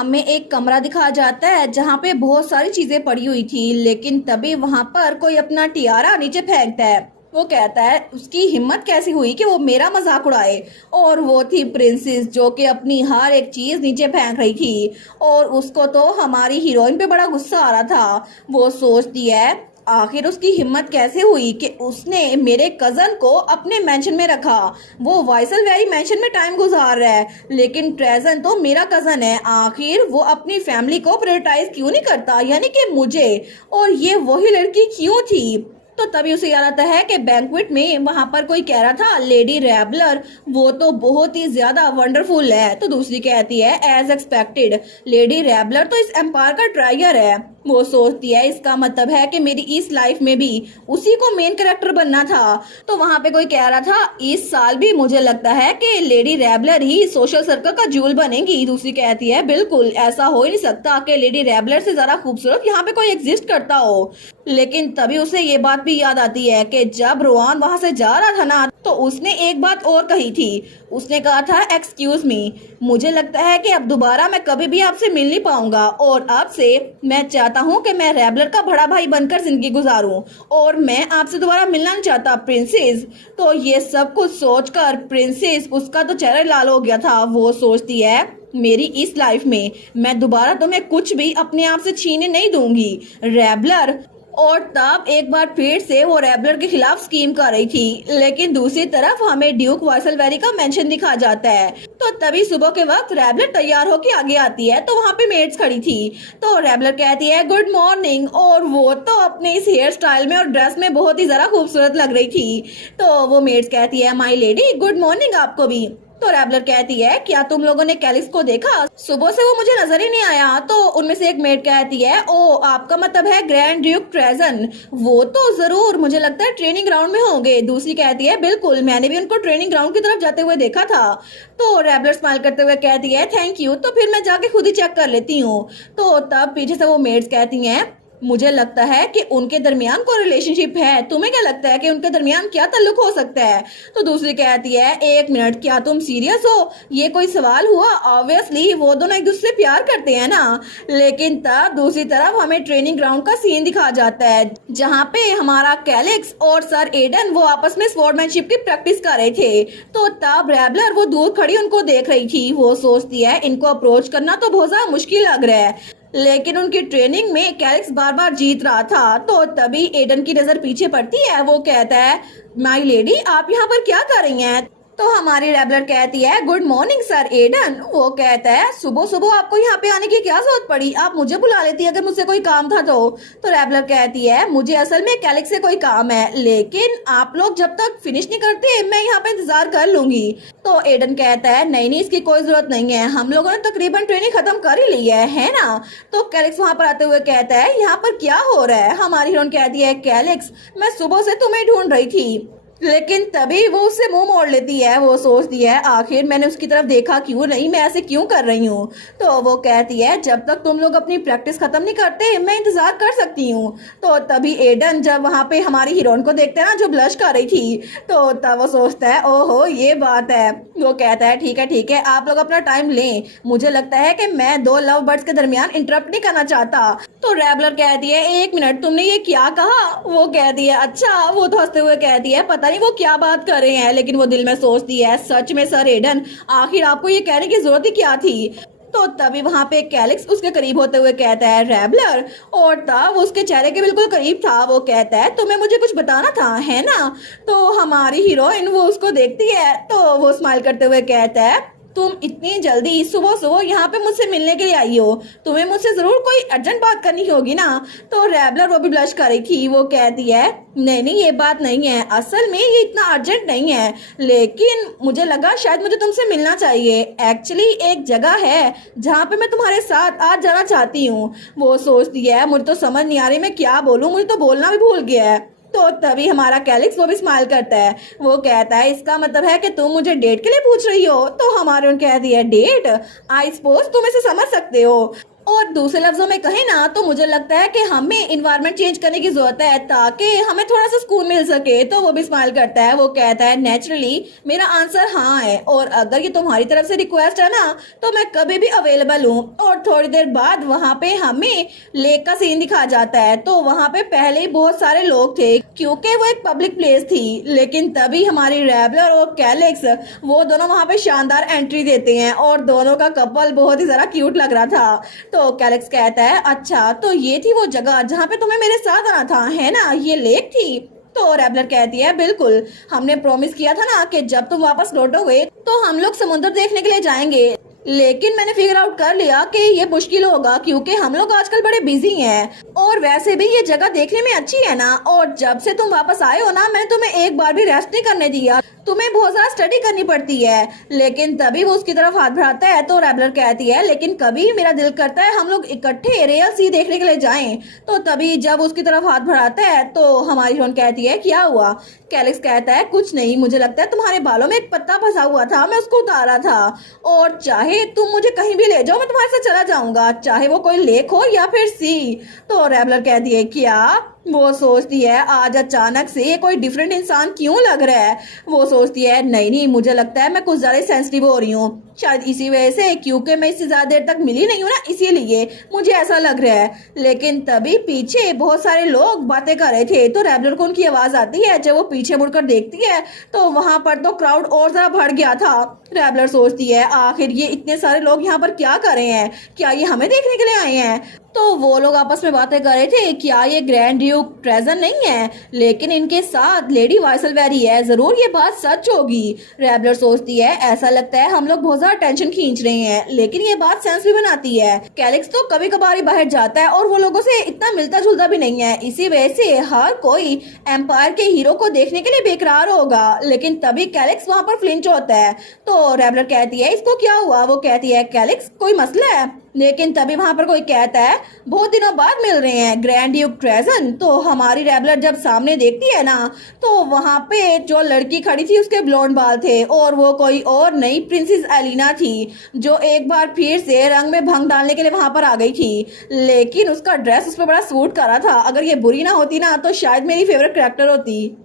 हमें एक कमरा दिखाया जाता है जहाँ पे बहुत सारी चीजें पड़ी हुई थी, लेकिन तभी वहां पर कोई अपना टियारा नीचे फेंकता है। वो कहता है उसकी हिम्मत कैसी हुई कि वो मेरा मजाक उड़ाए। और वो थी प्रिंसेस जो कि अपनी हर एक चीज नीचे फेंक रही थी। और उसको तो हमारी हीरोइन पे बड़ा गुस्सा आ रहा था। वो सोचती है आखिर उसकी हिम्मत कैसे हुई कि उसने मेरे कजन को अपने मेंशन में रखा। वो वाइसल वेरी मेंशन में टाइम गुजार रहा है, लेकिन ट्रेजन तो मेरा कजन है। आखिर वो अपनी फैमिली को प्रायोरिटाइज क्यों नहीं करता, यानी कि मुझे। और ये वही लड़की क्यों थी। तो तभी उसे याद आता है कि बैंक्वेट में वहां पर कोई कह रहा था लेडी रैबलर वो तो बहुत ही ज्यादा वंडरफुल है। तो दूसरी कहती है एज एक्सपेक्टेड लेडी रैबलर तो इस एम्पायर का ट्राइगर है। वो सोचती है इसका मतलब है कि मेरी इस लाइफ में भी उसी को मेन कैरेक्टर बनना था। तो वहां पे कोई कह रहा था इस साल भी मुझे लगता है कि लेडी रैबलर ही सोशल सर्कल का जूल बनेगी। दूसरी कहती है बिल्कुल ऐसा हो ही नहीं सकता कि लेडी रैबलर से ज्यादा खूबसूरत यहाँ पे कोई एग्जिस्ट करता हो। लेकिन तभी उसे ये बात भी याद आती है कि जब रोआन वहां से जा रहा था ना, तो उसने एक बात और कही थी। उसने कहा था एक्सक्यूज मी, मुझे लगता है कि अब दोबारा मैं कभी भी आपसे मिल नहीं पाऊंगा और अब से मैं चाहता हूँ कि मैं रैबलर का बड़ा भाई बनकर जिंदगी गुजारूं और मैं आपसे दोबारा मिलना नहीं चाहता प्रिंसेस। तो ये सब कुछ सोचकर प्रिंसेस उसका तो चेहरा लाल हो गया था। वो सोचती है मेरी इस लाइफ में मैं दोबारा तुम्हें कुछ भी अपने आप से छीने नहीं दूंगी रैबलर। और तब एक बार फिर से वो रैबलर के खिलाफ स्कीम कर रही थी, लेकिन दूसरी तरफ हमें ड्यूक वाइसलवेरी का मेंशन दिखा जाता है। तो तभी सुबह के वक्त रैबलर तैयार होके आगे आती है, तो वहाँ पे मेड्स खड़ी थी। तो रैबलर कहती है गुड मॉर्निंग, और वो तो अपने इस हेयर स्टाइल में और ड्रेस में बहुत ही ज्यादा खूबसूरत लग रही थी। तो वो मेड्स कहती है माई लेडी गुड मॉर्निंग आपको भी। तो रैबलर कहती है क्या तुम लोगों ने कैलिक्स को देखा, सुबह से वो मुझे नजर ही नहीं आया। तो उनमें से एक मेड कहती है ओ आपका मतलब है ग्रैंड ड्यूक ट्रेजन, वो तो जरूर मुझे लगता है ट्रेनिंग ग्राउंड में होंगे। दूसरी कहती है बिल्कुल मैंने भी उनको ट्रेनिंग ग्राउंड की तरफ जाते हुए देखा था। तो रैबलर स्माइल करते हुए कहती है थैंक यू, तो फिर मैं जाके खुद ही चेक कर लेती हूँ। तो तब पीछे से वो मेड्स कहती हैं मुझे लगता है कि उनके दरमियान कोई रिलेशनशिप है, तुम्हें क्या लगता है कि उनके दरमियान क्या ताल्लुक हो सकता है। तो दूसरी कहती है एक मिनट क्या तुम सीरियस हो, ये कोई सवाल हुआ, ऑब्वियसली वो दोनों एक दूसरे से प्यार करते हैं ना। लेकिन तब दूसरी तरफ हमें ट्रेनिंग ग्राउंड का सीन दिखा जाता है जहाँ पे हमारा कैलिक्स और सर एडन वो आपस में स्वॉर्डमैनशिप की प्रैक्टिस कर रहे थे। तो तब रैबलर वो दूर खड़ी उनको देख रही थी। वो सोचती है इनको अप्रोच करना तो बहुत ज्यादा मुश्किल लग रहा है, लेकिन उनकी ट्रेनिंग में कैलिक्स बार बार जीत रहा था। तो तभी एडन की नजर पीछे पड़ती है। वो कहता है माई लेडी आप यहाँ पर क्या कर रही हैं। तो हमारी रैबलर कहती है गुड मॉर्निंग सर एडन। वो कहता है सुबह सुबह आपको यहाँ पे आने की क्या जरूरत पड़ी, आप मुझे बुला लेती अगर मुझसे कोई काम था तो। रैबलर कहती है मुझे असल में कैलिक्स से कोई काम है, लेकिन आप लोग जब तक फिनिश नहीं करते मैं यहाँ पे इंतजार कर लूंगी। तो एडन कहता है नहीं नहीं इसकी कोई जरूरत नहीं है, हम लोगों ने तकरीबन ट्रेनिंग खत्म कर ही ली है ना। तो कैलिक्स वहाँ पर आते हुए कहता है यहाँ पर क्या हो रहा है। हमारी हीरोइन कहती है कैलिक्स मैं सुबह से तुम्हें ढूंढ रही थी, लेकिन तभी वो उससे मुंह मोड़ लेती है। वो सोचती है आखिर मैंने उसकी तरफ देखा क्यों नहीं, मैं ऐसे क्यों कर रही हूँ। तो वो कहती है जब तक तुम लोग अपनी प्रैक्टिस खत्म नहीं करते मैं इंतजार कर सकती हूँ। तो तभी एडन जब वहाँ पे हमारी हीरोइन को देखते हैं ना जो ब्लश कर रही थी, तो तब वो सोचता है ओहो ये बात है। वो कहता है ठीक है आप लोग अपना टाइम लें, मुझे लगता है कि मैं दो लव बर्ड्स के दरमियान इंटरप्ट नहीं करना चाहता। तो रैबलर कहती है एक मिनट तुमने ये क्या कहा। वो कहती है अच्छा। वो तो हंसते हुए कहती है पता नहीं वो क्या बात कर रहे हैं, लेकिन वो दिल में सोचती है सच में सर एडन आखिर आपको ये कहने की जरूरत ही क्या थी। तो तभी वहां पे कैलिक्स उसके करीब होते हुए कहता है रैबलर, और तब उसके चेहरे के बिल्कुल करीब था। वो कहता है तुम्हें मुझे कुछ बताना था है ना। तो हमारी हीरोइन वो उसको देखती है, तो वो स्माइल करते हुए कहता है तुम इतनी जल्दी सुबह सुबह यहाँ पे मुझसे मिलने के लिए आई हो, तुम्हें मुझसे जरूर कोई अर्जेंट बात करनी होगी ना। तो रैबलर वो भी ब्लश कर रही थी। वो कहती है नहीं ये बात नहीं है, असल में ये इतना अर्जेंट नहीं है, लेकिन मुझे लगा शायद मुझे तुमसे मिलना चाहिए। एक्चुअली एक जगह है जहाँ पे मैं तुम्हारे साथ आज जाना चाहती हूँ। वो सोचती है मुझे तो समझ नहीं आ रही मैं क्या बोलूँ, मुझे तो बोलना भी भूल गया है। तो तभी हमारा कैलिक्स वो भी स्माइल करता है। वो कहता है इसका मतलब है कि तुम मुझे डेट के लिए पूछ रही हो। तो हमारे उन कहती है डेट, आई सपोज तुम इसे समझ सकते हो। और दूसरे लफ्जों में कहें ना तो मुझे लगता है कि हमें इन्वायरमेंट चेंज करने की जरूरत है ताकि हमें थोड़ा सा सुकून मिल सके। तो वो भी स्माइल करता है, वो कहता है नेचुरली मेरा आंसर हाँ है, और अगर ये तुम्हारी तरफ से रिक्वेस्ट है ना तो मैं कभी भी अवेलेबल हूँ। और थोड़ी देर बाद वहाँ पे हमें लेक का सीन दिखा जाता है। तो वहाँ पे पहले ही बहुत सारे लोग थे क्योंकि वो एक पब्लिक प्लेस थी, लेकिन तभी हमारी रैबलर और कैलिक्स वो दोनों वहाँ पे शानदार एंट्री देते हैं और दोनों का कपल बहुत ही ज्यादा क्यूट लग रहा था। तो कैलिक्स कहता है अच्छा तो ये थी वो जगह जहाँ पे तुम्हें मेरे साथ आना था, है ना, ये लेक थी। तो रैबलर कहती है बिल्कुल, हमने प्रॉमिस किया था ना कि जब तुम वापस लौटोगे तो हम लोग समुद्र देखने के लिए जाएंगे, लेकिन मैंने फिगर आउट कर लिया कि ये मुश्किल होगा क्योंकि हम लोग आजकल बड़े बिजी हैं और वैसे भी ये जगह देखने में अच्छी है ना, और जब से तुम वापस आए हो ना मैंने तुम्हें एक बार भी रेस्ट नहीं करने दिया, तुम्हें बहुत ज्यादा स्टडी करनी पड़ती है। लेकिन तभी वो उसकी तरफ हाथ बढ़ाता है तो रैबलर कहती है लेकिन कभी मेरा दिल करता है हम लोग इकट्ठे रियल सी देखने के लिए जाएं। तो तभी जब उसकी तरफ हाथ बढ़ाता है तो हमारी हीरोइन कहती है क्या हुआ। कैलिक्स कहता है कुछ नहीं, मुझे लगता है तुम्हारे बालों में एक पत्ता फंसा हुआ था, मैं उसको उतारा था, और चाहे तुम मुझे कहीं भी ले जाओ मैं तुम्हारे साथ चला जाऊंगा, चाहे वो कोई लेक हो या फिर सी। तो रैबलर कहती है क्या। वो सोचती है आज अचानक से ये कोई डिफरेंट इंसान क्यों लग रहा है। वो सोचती है नहीं नहीं, मुझे लगता है मैं कुछ ज्यादा सेंसिटिव हो रही हूँ, शायद इसी वजह से, क्योंकि मैं इससे ज्यादा देर तक मिली नहीं हूँ ना, इसीलिए मुझे ऐसा लग रहा है। लेकिन तभी पीछे बहुत सारे लोग बातें कर रहे थे तो रैबलर को उनकी आवाज आती है। जब वो पीछे मुड़कर देखती है तो वहां पर तो क्राउड और ज्यादा बढ़ गया था। रैबलर सोचती है आखिर ये इतने सारे लोग यहाँ पर क्या कर रहे हैं, क्या ये हमें देखने के लिए आए हैं। तो वो लोग आपस में बातें कर रहे थे क्या ये ग्रैंड ड्यूक ट्रेजर नहीं है, लेकिन इनके साथ लेडी वाइसलवेरी है, जरूर ये बात सच होगी। रैबलर सोचती है ऐसा लगता है हम लोग बहुत ज्यादा टेंशन खींच रहे हैं, लेकिन ये बात सेंस भी बनाती है। कैलिक्स तो कभी कभार ही बाहर जाता है और वो लोगों से इतना मिलता जुलता भी नहीं है, इसी वजह से हर कोई एम्पायर के हीरो को देखने के लिए बेकरार होगा। लेकिन तभी कैलिक्स वहां पर फ्लिंच होता है। तो रैबलर कहती है इसको क्या हुआ। वो कहती है कैलिक्स कोई मसला है। लेकिन तभी वहां पर कोई कहता है बहुत दिनों बाद मिल रहे हैं ग्रैंड ड्यूक ट्रेजन। तो हमारी रैबलर जब सामने देखती है ना तो वहां पे जो लड़की खड़ी थी उसके ब्लॉन्ड बाल थे और वो कोई और नई प्रिंसेस एलिना थी जो एक बार फिर से रंग में भंग डालने के लिए वहां पर आ गई थी। लेकिन उसका ड्रेस उस पर बड़ा सूट कर रहा था, अगर ये बुरी ना होती ना तो शायद मेरी फेवरेट कैरेक्टर होती।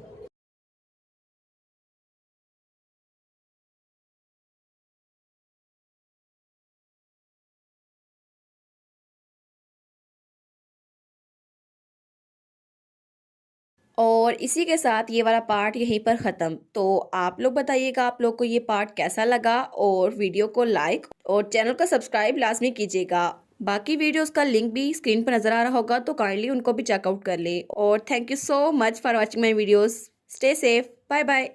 और इसी के साथ ये वाला पार्ट यहीं पर ख़त्म। तो आप लोग बताइएगा आप लोग को ये पार्ट कैसा लगा, और वीडियो को लाइक और चैनल को सब्सक्राइब लाजमी कीजिएगा। बाकी वीडियोस का लिंक भी स्क्रीन पर नज़र आ रहा होगा तो काइंडली उनको भी चेकआउट कर ले। और thank you so much for watching my videos. Stay safe, bye bye.